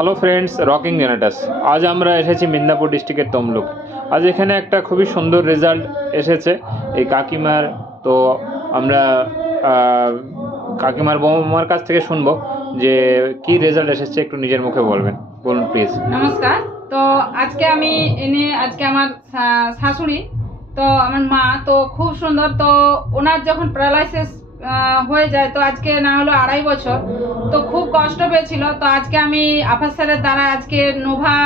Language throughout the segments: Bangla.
Hello friends, rocking জেনারেটার্স। আজ আমরা এসেছি মিদনাপুর ডিস্ট্রিক্টের তমলুক। আজ এখানে একটা খুবই সুন্দর রেজাল্ট এসেছে এই কাকিমার। তো আমরা কাকিমার বৌমার কাছ থেকে শুনবো যে কি রেজাল্ট এসেছে, একটু নিজের মুখে বলবেন। বলুন প্লিজ। নমস্কার। তো আজকে আমি আজকে আমার শাশুড়ি, তো আমার মা তো খুব সুন্দর। তো ওনার যখন প্যারালাইসিস হয়ে যায়, তো আজকে না হলো 2.5 বছর, তো খুব কষ্ট পেয়েছিল। তো আজকে আমি আফাজ স্যারের দ্বারা আজকে নোভা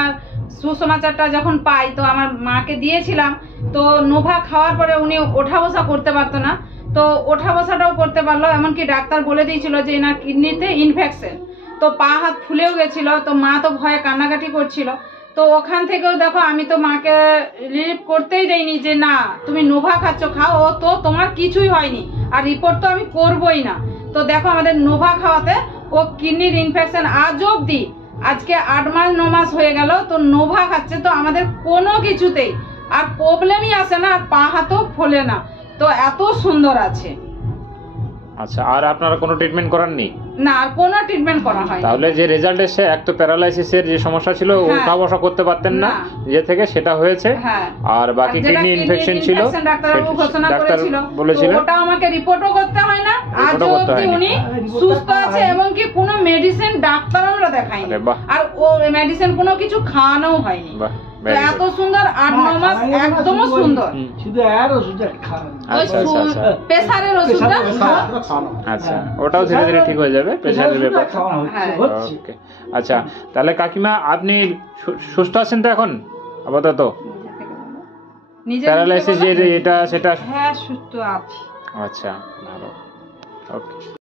সুসমাচারটা যখন পাই, তো আমার মাকে দিয়েছিলাম। তো নোভা খাওয়ার পরে উনি ওঠা বসা করতে পারতো না, তো ওঠা বসাটাও করতে পারলো। এমনকি ডাক্তার বলে দিয়েছিল যে এনার কিডনিতে ইনফেকশন, তো পা হাত ফুলেও গেছিল। তো মা তো ভয়ে কান্নাকাটি করছিল। তো ওখান থেকেও দেখো, আমি তো মাকে রিলিভ করতেই দেইনি যে না তুমি নোভা খাচ্ছ, খাও, ও তো তোমার কিছুই হয়নি, আর রিপোর্ট তো আমি করবই না। তো দেখো আমাদের নোভা খাওয়াতে ও কিডনির ইনফেকশন আজ অব্দি, আজকে 8 মাস 9 মাস হয়ে গেল, তো নোভা খাচ্ছে। তো আমাদের কোনো কিছুতেই আর প্রবলেমই আসে না, আর পা হাতও ফোলে না। তো এত সুন্দর আছে। আচ্ছা, আর আপনারা কোনো ট্রিটমেন্ট করাননি? না, আর কোনো ট্রিটমেন্ট করা হয়। তাহলে যে রেজাল্ট এসে, এক তো প্যারালাইসিসের যে সমস্যা ছিল, ওঠা বসা করতে পারতেন না, যে থেকে সেটা হয়েছে। আর বাকি কিডনি ইনফেকশন ছিল, ডাক্তার বলেছিল ওটা আমাকে রিপোর্টও করতে হয় না। আজ অবধি উনি সুস্থ আছে, এবং কি কোনো মেডিসিন ডাক্তার আমরা দেখাইনি, আর ও মেডিসিন কোনো কিছু খাওয়ানোও হয়নি। এত সুন্দর 8-9 মাস একদম সুন্দর। শুধু আর ওষুধটা খাওয়ানো, প্রেসারের ওষুধটা। আচ্ছা, ওটাও ধীরে ধীরে ঠিক হয়ে যাবে, প্রেসারের ব্যাপার। ওকে, আচ্ছা তাহলে কাকিমা আপনি সুস্থ আছেন তো এখন আপাতত? প্যারালাইসিস যে এটা সেটা? হ্যাঁ, সুস্থ আছি। আচ্ছা, ভালো। ওকে।